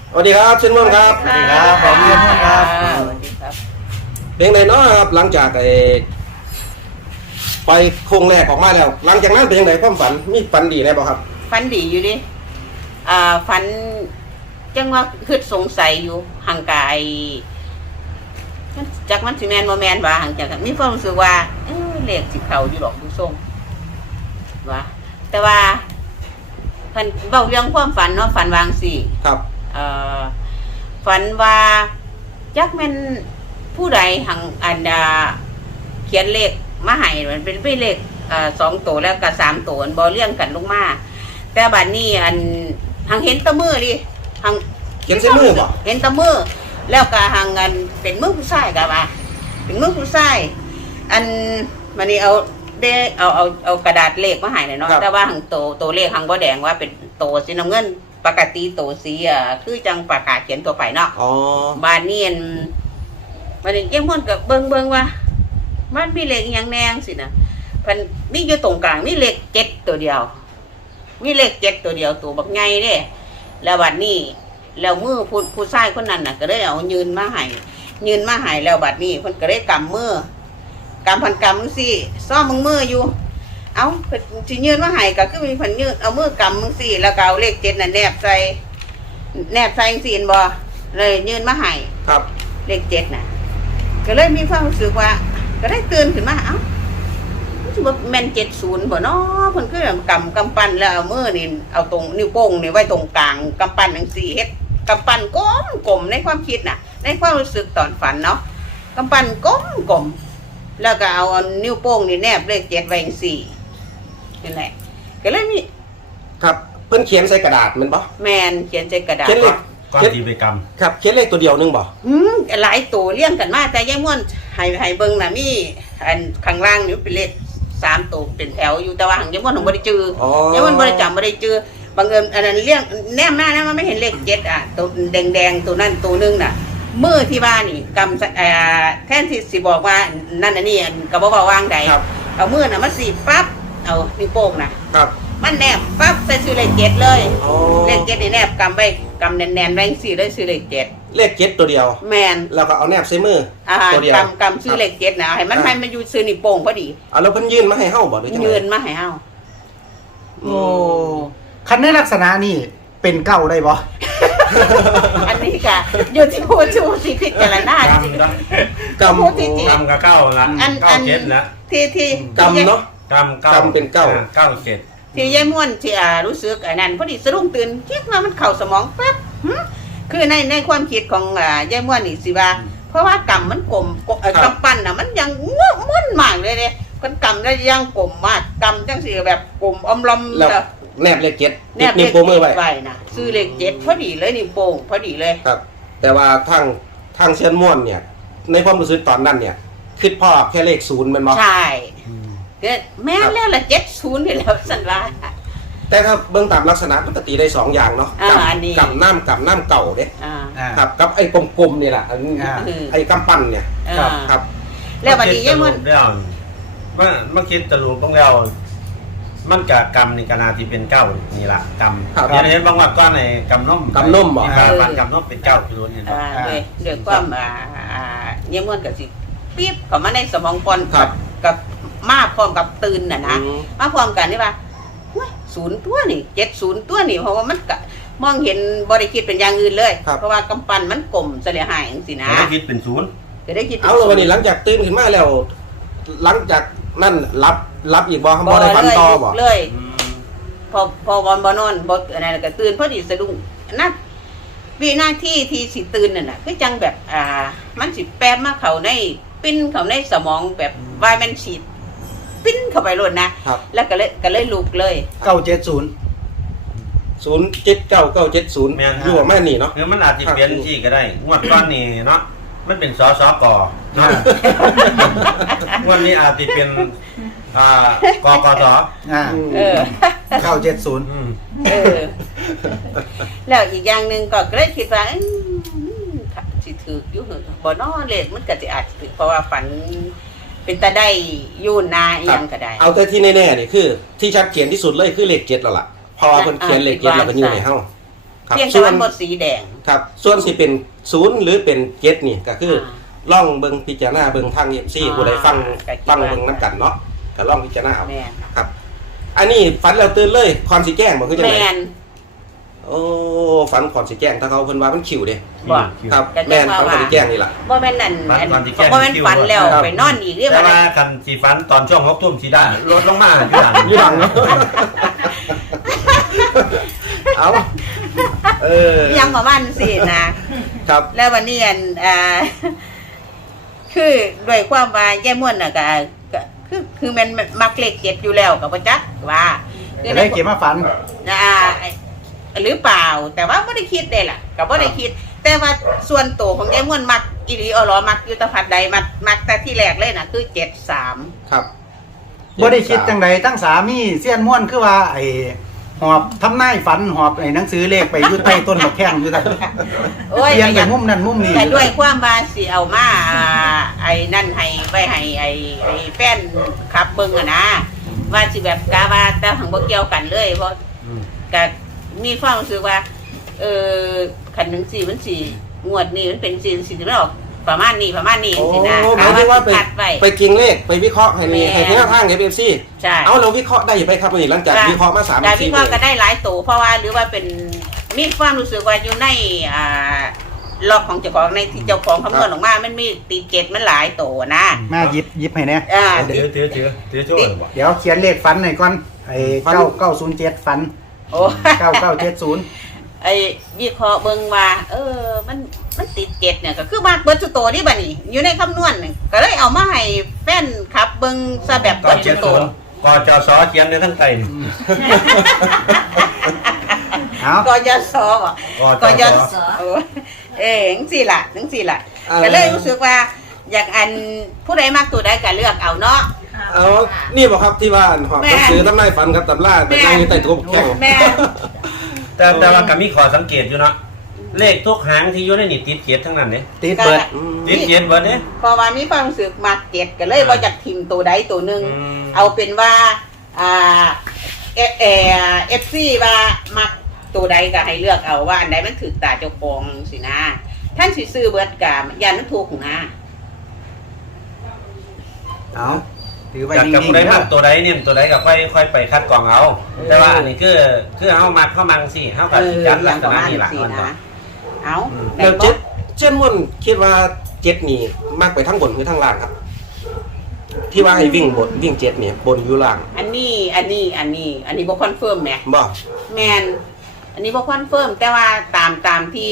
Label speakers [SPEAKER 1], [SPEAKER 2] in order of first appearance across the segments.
[SPEAKER 1] สวัสดีครับเช่นม่วนครับ
[SPEAKER 2] สวัสดีครับผมเช่นม่วนครับ
[SPEAKER 3] สวัสดีครับ
[SPEAKER 1] เพลงไหนเนาะครับหลังจากไปโครงแรกออกมาแล้ว หลังจากนั้นเป็นยังไงความฝันมีฝันดีแล้วบ่ครับ
[SPEAKER 3] ฟันดีอยู่ดิฟันจังว่าคืดสงสัยอยู่ห่างกายจากมันสิแมนโมแมนว่าห่างจากมีความรู้สึกว่าเลขสิเขาอยู่หรอกดูทรงว่าแต่ว่าพันเบาเรื่องความฝันเนาะฝันวางสี่
[SPEAKER 1] ครับ
[SPEAKER 3] ฝันว่าจักแม่นผู้ใดหังอันเขียนเลขมาให้มันเป็นเลข2 ตัวแล้วก็3 ตัวบ่เรียงกันลงมาแต่บัดนี้อันหังเห็นแตะมือดิหัง
[SPEAKER 1] เขียนใส่มือบ่
[SPEAKER 3] เห็นแตะมือแล้วก็หังอันเป็นมือผู้ชายก็ว่าเป็นมือผู้ชายอันมันนี่เอากระดาษเลขมาให้เนาะแต่ว่าหังตัวเลขหังบ่แดงว่าเป็นตัวสีน้ำเงินปกติตัวสีคือจังปากกาเขียนตัวไปเนาะ
[SPEAKER 1] อ๋อ
[SPEAKER 3] บ้านนี้มันยังม่วนกับเบิ่งว่ามันมีเลขอหย่างแนงสินะเพิ่นมีอยู่ตรงกลางมีเลข7ตัวเดียวมีเลข7ตัวเดียวตัวบักใหญ่เด้แล้วบัดนี้แล้วมือผู้ชายคนนั้นน่ะก็ได้เอายืนมาให้แล้วบัดนี้เพิ่นก็ได้กำมือกำพันกำจังซี่ซ้อมมืออยู่เอาเพิ่นสิยืนมาให้ก็คือมีเพิ่นยืนเอามือกำจังซี่แล้วก็เอาเลข7น่ะแนบใส่จังซี่บ่เลยยืนมาให้
[SPEAKER 1] ครับ
[SPEAKER 3] เลข7น่ะก็เลยมีความรู้สึกว่าก็ได้ตื่นขึ้นมาเอ้ารู้สึกว่าแม่น70บ่เนาะเพิ่นคือกำปั้นแล้วเอามือนี่เอาตรงนิ้วโป้งนี่ไว้ตรงกลางกำปั้นจังซี่เฮ็ดกำปั้นกลมในความคิดน่ะในความรู้สึกตอนฝันเนาะกำปั้นกลมแล้วก็เอานิ้วโป้งนี่แนบเลข7ไว้จังซี่นั่นแหละก็เลยมี
[SPEAKER 1] ครับเพิ่นเขียนใส่กระดาษแมันบ่
[SPEAKER 3] แม่นเขียนใส่กระดาษ
[SPEAKER 1] เขียนเลข
[SPEAKER 2] ก้อนตีไปกรรม
[SPEAKER 1] ครับเขียนเลขตัวเดียวนึงบ่
[SPEAKER 3] หลายตัวเลี้ยงกันมาแต่ยายม่วนให้เบิ่งน่ะมีอันข้างล่างนี่เป็นเลข3ตัวเป็นแถวอยู่แต่ว่าหังยายม่วนของบ่ได้จื้อยายม่วนบ่ได้จำบ่ได้จื้อบังเอิญอันนั้นเลี้ยงแนมหน้านะมันไม่เห็นเลข7ตัวแดงๆตัวนั้นตัวนึงน่ะมือที่บ้านนี่กำแทนที่สิบอกว่านั่นอันนี้ก็บ่ว่าวางใด
[SPEAKER 1] ครับ
[SPEAKER 3] เอามือน่ะมาสีปั๊บเอานิ้วโป้งน่ะ
[SPEAKER 1] ครับ
[SPEAKER 3] มันแนบปั๊บใส่ชื่อเลข7เลย
[SPEAKER 1] อ๋อ
[SPEAKER 3] เลข7นี่แนบกำไว้กำแน่นๆไว้จังซี่เลยชื่อเลข7
[SPEAKER 1] เลข7ตัวเดียว
[SPEAKER 3] แม่น
[SPEAKER 1] แล้วก็เอาแนบใส่มือตัวเดียว
[SPEAKER 3] กำซื้อเลข7นะให้มันให้มันอยู่ซื้อนี่โป่งพอดี
[SPEAKER 1] เอาแล้วเพิ่นยื่นมาให้เฮาบ่หรือจังได๋
[SPEAKER 3] เงินมาให้เฮา
[SPEAKER 2] โอ้คันในลักษณะนี่เป็นเก้าได้บ่
[SPEAKER 3] อันนี้ก็อยู่ที่ผู้ชูสิพิจารณาจริง
[SPEAKER 1] กำ
[SPEAKER 3] พูดจริง
[SPEAKER 4] กำกับเก้าละ
[SPEAKER 3] อัน
[SPEAKER 4] เก้าเจ็ดละ
[SPEAKER 3] ที่
[SPEAKER 1] กำเนาะ
[SPEAKER 4] กำ
[SPEAKER 1] เป็นเก้า
[SPEAKER 4] เก้าเจ็ด
[SPEAKER 3] ที่ยายม่วนที่รู้สึกอันนั้นพอดีสะดุ้งตื่นคิดว่ามันเข้าสมองแป๊บคือในความคิดของยายม่วนนี่สิว่าเพราะว่ากำมันกลมกำปั้นน่ะมันยังม้วนมากเลยเด้มันกำได้ยังกลมมากกำจังสิแบบกลมอมลอม
[SPEAKER 1] แล้วแนบเลข7
[SPEAKER 3] แนบ
[SPEAKER 1] นิ้วโป้งมือไว้
[SPEAKER 3] นะซื้อเลข7พอดีเลยนิ้วโป้งพอดีเลย
[SPEAKER 1] ครับ แต่ว่าทางเชียนม่วนเนี่ย ในความรู้สึกตอนนั้นเนี่ยคิดพ่อแค่เลข0แม่นบ่
[SPEAKER 3] ใช่ก็แม่นแล้วละ70นี่แล้วสันว่า
[SPEAKER 1] แต่ถ้าเบิ่งตามลักษณะปกติได้2อย่างเนาะ
[SPEAKER 3] อันนี้
[SPEAKER 1] กับน้ำเก่าเด้
[SPEAKER 3] อ่า
[SPEAKER 1] ครับกับไอ้กลมๆนี่แหละอัน
[SPEAKER 3] คือ
[SPEAKER 1] ไอ้กำปั้นเนี่ย ครับ
[SPEAKER 3] แล้วบัดนี้ยายม่วน
[SPEAKER 4] แล้วเมื่อคิดตะลุต้องแล้วมันกับกำนี่กนาที่เป็นเก้านี่ละกำ
[SPEAKER 1] ครับ
[SPEAKER 4] เดี๋ยวเห็นบางวัดก็ในกำนม
[SPEAKER 1] กำนมบ่
[SPEAKER 4] ฟันกำนมเป็นเก้าคือรู้เห็นบ่
[SPEAKER 3] ด้วยความยายม่วนก็สิปี๊บเข้ามาในสมองก่อน
[SPEAKER 1] ครับ
[SPEAKER 3] กับมาพร้อมกับตื่นน่ะนะ
[SPEAKER 1] อืม
[SPEAKER 3] มาพร้อมกันนี่ว่า0ตัวนี่70ตัวนี่เพราะว่ามันก็มองเห็นบ่ได้คิดเป็นอย่างอื่นเลย เพราะว่ากำปั้นมันกลมเสียหายจังซี่นะ
[SPEAKER 4] ไม่คิดเป็นศูนย์
[SPEAKER 3] ก็ได้คิดป็
[SPEAKER 1] เอาแล้ววันนี้หลังจากตื่นขึ้นมาแล้ว หลังจากนั่นรับอีกบ่บ่ได้ฝันต่อบ่
[SPEAKER 3] เลย
[SPEAKER 4] อืม
[SPEAKER 3] พอบอลบอนอนบอันนั้นก็ตื่นพอดีสะดุ้งนะวินาทีที่สิตื่นนั่นน่ะคือจังแบบมันสิแปบมาเข้าในปิ้นเข้าในสมองแบบว่ามันฉีดปิ้นเข้าไปโลดนะครับ แล้วก็เลยลุกเลย
[SPEAKER 2] 970
[SPEAKER 1] 079970
[SPEAKER 4] แม่น
[SPEAKER 1] อยู่ประมาณนี้เนาะ
[SPEAKER 4] คือมันอาจจะเปลี่ยนที่ก็ได้งวดก้อนนี้เนาะมันเป็นสสกเนาะงวดนี้อาจจะเป็นกกส
[SPEAKER 3] เออ
[SPEAKER 2] 970
[SPEAKER 4] อืม
[SPEAKER 3] เออ แล้วอีกอย่างหนึ่งก็เลยคิดว่าสิถืออยู่บ่นอเลขมันก็สิอาจถือเพราะว่าฝันเป็นตาได้ยู่นาอีหยังก็ได้
[SPEAKER 1] เอาแต่ที่แน่ๆนี่คือ ที่ชัดเจนที่สุดเลยคือเลข7แล้วล่ะเพราะว่าเพิ่นเขียนเลข7แล้วก็ยื่นให้เฮาครับ
[SPEAKER 3] เพียงแต่มันบ่สีแดง
[SPEAKER 1] ครับส่วนสิเป็น0หรือเป็น7นี่ก็คือล่องเบิ่งพิจารณาเบิ่งทาง FC ผู้ใดฟังเบิ่งนํกันเนาะก็ลองพิจารณาเอา
[SPEAKER 3] แม่น
[SPEAKER 1] ครับ อันนี้ฝันแล้วตื่นเลยคอนสิแกล้งบ่คือจังได๋
[SPEAKER 3] แม่น
[SPEAKER 1] โอ้ฝันคอนสิแกล้งถ้าเขาเพิ่นว่ามันคิวเด้
[SPEAKER 3] บ่
[SPEAKER 1] ครับแม่นฝันคอนสิแกล้งนี่ล่ะ
[SPEAKER 3] บ่แม่นนั่น
[SPEAKER 4] ฝันก่อนสิแกล้ง
[SPEAKER 3] บ่แม่นฝันแล้ว
[SPEAKER 1] ครับ
[SPEAKER 3] ไปนอนอีกเรียก
[SPEAKER 4] แต่
[SPEAKER 3] ว่า
[SPEAKER 4] ว่าคันสีฟันตอนช่วง6 ทุ่มสีได้ลดลงมาอยู่หลัง
[SPEAKER 1] อยู่หลังเนาะเอา
[SPEAKER 3] ยังประมาณสินะครับ แล้ววันนี้คือด้วยความว่าแย่ม่วนน่ะก็คือมันมักเลข7อยู่แล้วก็บ่จักว่า
[SPEAKER 2] จะได้เก็บมาฝัน
[SPEAKER 3] หรือเปล่าแต่ว่าไม่ได้คิดเลยล่ะก็ไม่ได้คิด แต่ว่าส่วนตัวของยายม่วนมักอีหลีอ๋อมักยุทธภัณฑ์ใดมักแต่ที่แรกเลยน่ะคือ73
[SPEAKER 1] ครับ
[SPEAKER 2] บ่ได้คิดจังไดตั้งสามีเสี้ยนม่วนคือว่าไอ้หอบทำนายฝันหอบไอ้หนังสือเลขไปอยู่ใต้ต้นบักแข้งอยู่ซั่น
[SPEAKER 3] โอ้ย
[SPEAKER 2] เปลี่ยนไปมุมนั้นมุมนี้
[SPEAKER 3] แต่ด้วยความว่าสิเอามาไอ้นั่นให้ไปให้ไอ้แฟนขับเบิ่งอะนะว่าสิแบบกาว่าแต่หังบ่เกี่ยวกันเลยเพราะก็มีความรู้สึกว่าขันหนึ่งสี่มันสี่งวดนี้มันเป็นสี่ไม่ออกประมาณนี้
[SPEAKER 1] โอ้
[SPEAKER 3] สินะ
[SPEAKER 1] หมายถึงว่า
[SPEAKER 3] ตัดไว้
[SPEAKER 1] ไปกินเลขไปวิเคราะห์ให้มีให้แนวทาง FC
[SPEAKER 3] ใช่
[SPEAKER 1] เอาเราวิเคราะห์ได้ไปครับนี่หลังจากวิเคราะห์มา3
[SPEAKER 3] แต่
[SPEAKER 1] 4
[SPEAKER 3] วิเคราะห์ก็ได้หลายตัวเพราะว่าหรือว่าเป็นมีความรู้สึกว่าอยู่ในล็อกของเจ้าของในที่เจ้าของคำนวณออกมามันมีตีเจ็ดมันหลายตัวนะ
[SPEAKER 2] แม่หยิบให้แน่
[SPEAKER 4] ถือช่วยบ่
[SPEAKER 2] เดี๋ยวเขียนเลขฝันให้ก่อนไอ้9907ฝัน
[SPEAKER 3] โอ้
[SPEAKER 2] 9970
[SPEAKER 3] ไอ้วิเคราะห์เบิ่งว่ามันติดเจ็ดเนี่ยก็คือมากเบิดจุโตนี่บัดนี้อยู่ในคำนวณนี่ก็เลยเอามาให้แฟนขับเบิ่งซะแบบ
[SPEAKER 4] ก็
[SPEAKER 3] เบิด
[SPEAKER 4] เขี
[SPEAKER 3] จุ
[SPEAKER 4] ยน
[SPEAKER 3] โต
[SPEAKER 4] กจสเขียนในทั้งไต
[SPEAKER 2] เอา
[SPEAKER 3] กยศอ่ะ
[SPEAKER 4] กจส
[SPEAKER 3] จังสี่ล่ะก็เลยรู้สึกว่าอยากอันผู้ใดมักตัวใดก็เลือกเอาเนาะ
[SPEAKER 1] เอานี่บอกครับที่ว่าหอบหนังสือทำนายฝันกับตำราแต่ยังอยู่ใต้ทุบแข้ง
[SPEAKER 3] แม่
[SPEAKER 4] แต่ว่าก็มีขอสังเกตอยู่เนาะเลขทุกหางที่อยู่ในนี่ติดเกียรทั้งนั้นเนี่ย
[SPEAKER 2] ติดเบิด
[SPEAKER 4] ติดเกียรเบิดเนี่ย
[SPEAKER 3] เพราะว่ามีความรู้สึกมักเจ็ดก็เลยบ่อยากทิมตัวใดตัวหนึ่งเอาเป็นว่าFC ว่ามักตัวใดก็ให้เลือกเอาว่าอันใดมันถือตาเจ้าของสินะท่านสิซื้อเบิดกะยันมันถูกนะ
[SPEAKER 2] เอาถือไว้
[SPEAKER 4] กับ
[SPEAKER 2] นิ่ง
[SPEAKER 4] ผู้
[SPEAKER 2] ๆ
[SPEAKER 4] ใด
[SPEAKER 2] เด้
[SPEAKER 4] มั
[SPEAKER 2] อก
[SPEAKER 4] ตัวใดเนี่ยตัวใดก็ค่อยไปคัดกรองเอา แต่ว่าอันนี้คือเฮามักเข้ามังสิเฮากับจัดลักษณะนี้ล่ะมันก็
[SPEAKER 3] เอา
[SPEAKER 1] แล้วเจ็ดม่วนคิดว่าเจ็ดนี่มากไปทั้งบนหรือทั้งล่างครับ ที่ว่าให้วิ่งบนวิ่งเจ็ดเนี่ยบนอยู่ล่าง
[SPEAKER 3] อันนี้บ่คอนเฟิร์มแหม
[SPEAKER 1] บ่
[SPEAKER 3] แมนอันนี้บ่คอนเฟิร์มแต่ว่าตามที่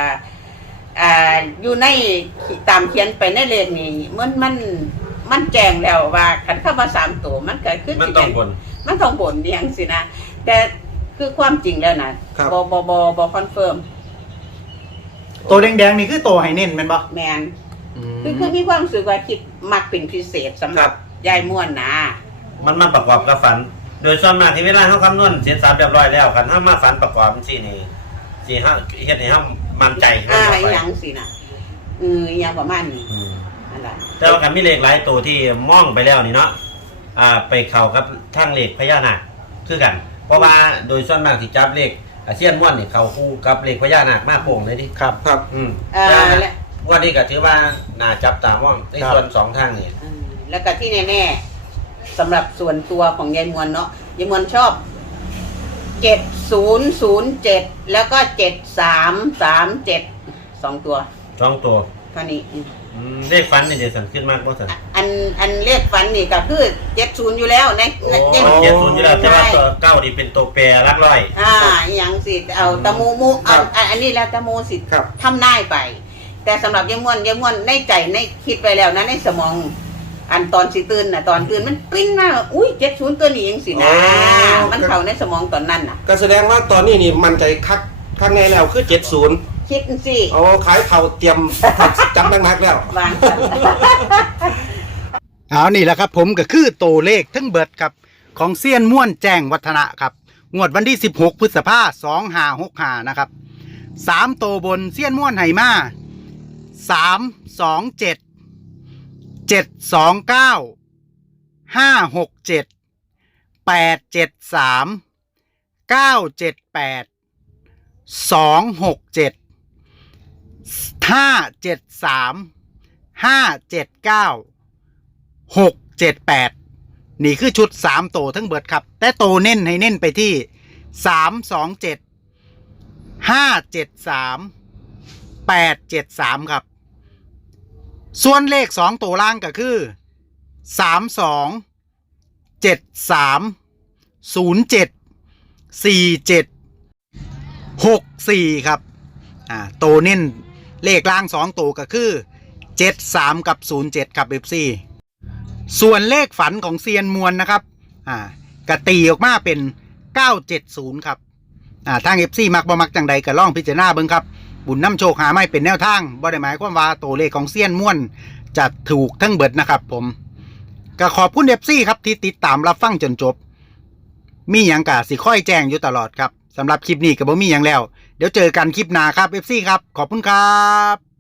[SPEAKER 3] อยู่ในตามเขียนไปในเลขนี่มันแจ้งแล้วว่าคันเข้ามา3ตัวมันก็คือ
[SPEAKER 4] มันต้องบน
[SPEAKER 3] มันต้องบนนี่จังซี่นะแต่คือความจริงแล้วนะบ่คอนเฟิร์ม
[SPEAKER 2] ตัวแดงๆนี่คือตัวให้เน้นแม่นบ่
[SPEAKER 3] แมนคือมีความรู้สึกว่าคิดมักเป็นพิเศษสำหรับยายม่วนนะ
[SPEAKER 4] มันประกอบกับฝัน โดยส่วนมากที่เวลาเฮาคำนวณเสร็จสับเรียบร้อยแล้วคันเฮามาฝันประกอบจังซี่นี่สิเฮาเฮ็ดให้เฮามั่นใจขึ้นมาไป
[SPEAKER 3] อีหยังสินะอีหยังประมาณนี้นั่นล่ะ
[SPEAKER 4] แต่ว่ากันมีเลขหลายตัวที่มองไปแล้วนี่เนาะไปเข้ากับทางเลขพญานาคคือกัน เพราะว่าโดยส่วนมากที่จับเลขเซียนม่วนนี่เข้าคู่กับเลขพญานาคมากโป่งเลยดิ
[SPEAKER 2] ครับ
[SPEAKER 1] ครับ
[SPEAKER 3] และ
[SPEAKER 4] วันนี้ก็ถือว่าน่าจับตามองในส่วนสองทางนี่
[SPEAKER 3] แล้วก็ที่แน่ๆสำหรับส่วนตัวของยายมวลเนาะยายมวลชอบ7007แล้วก็7337 2 ตัว
[SPEAKER 4] สองตัว
[SPEAKER 3] เท่านี้
[SPEAKER 4] เลขฟันนี่เดี๋ยวสั่นขึ้นมากบ่สั่น
[SPEAKER 3] อันเลขฝันนี่ก็คือ70อยู่แล้วใน
[SPEAKER 4] โอ้เจ็ดศูนย์อยู่แล้วแต่ว่าตัวเก้านี่เป็นตัวแปรหลักร้อย
[SPEAKER 3] อีหยังสิเอาตะมูเอาอันนี้แล้วตะมูสิ
[SPEAKER 1] ครับ
[SPEAKER 3] ทำได้ไป แต่สำหรับยายมวลในใจในคิดไปแล้วนะในสมอง อันตอนสิตื่นน่ะตอนตื่นมันปิ้งมาอุ้ย70ตัวนี้ยังสินะมันเข้าในสมองตอนนั้นน่ะ
[SPEAKER 1] ก็แสดงว่าตอนนี้นี่มันใจคักข้างในแล้วคือ70
[SPEAKER 3] คิดสิ
[SPEAKER 1] เอาขายเข่าเตรียมจับนักๆแล้ว
[SPEAKER 3] วางกัน
[SPEAKER 2] เอานี่แหละครับผมก็คือตัวเลขทั้งเบิดครับของเซียนม่วนแจ้งวัฒนะครับงวดวันที่16พฤษภาคม2565นะครับ3ตัวบนเซียนม่วนไหมา327 729 567 873 978 267 573 579 678นี่คือชุด3โตทั้งเบิดครับแต่โตเน้นให้เน้นไปที่327 573 873ครับส่วนเลข2ตัวล่างก็คือ32 73 07 47 64ครับโตเน้นเลขล่าง2ตัวก็คือ73กับ07ครับFCส่วนเลขฝันของเซียนมวลนะครับกตีออกมาเป็น970ครับทาง FC มักบ่มักจังใดก็ลองพิจารณาเบิ่งครับบุญน้ำโชคหาไม่เป็นแนวทางบ่ได้หมายความว่าตัวเลขของเซียนม่วนจะถูกทั้งเบิดนะครับผมก็ขอบคุณ FC ครับที่ติดตามรับฟังจนจบมีหยังก็สิค่อยแจ้งอยู่ตลอดครับสำหรับคลิปนี้ก็บ่มีหยังแล้วเดี๋ยวเจอกันคลิปหน้าครับ FC ครับขอบคุณครับ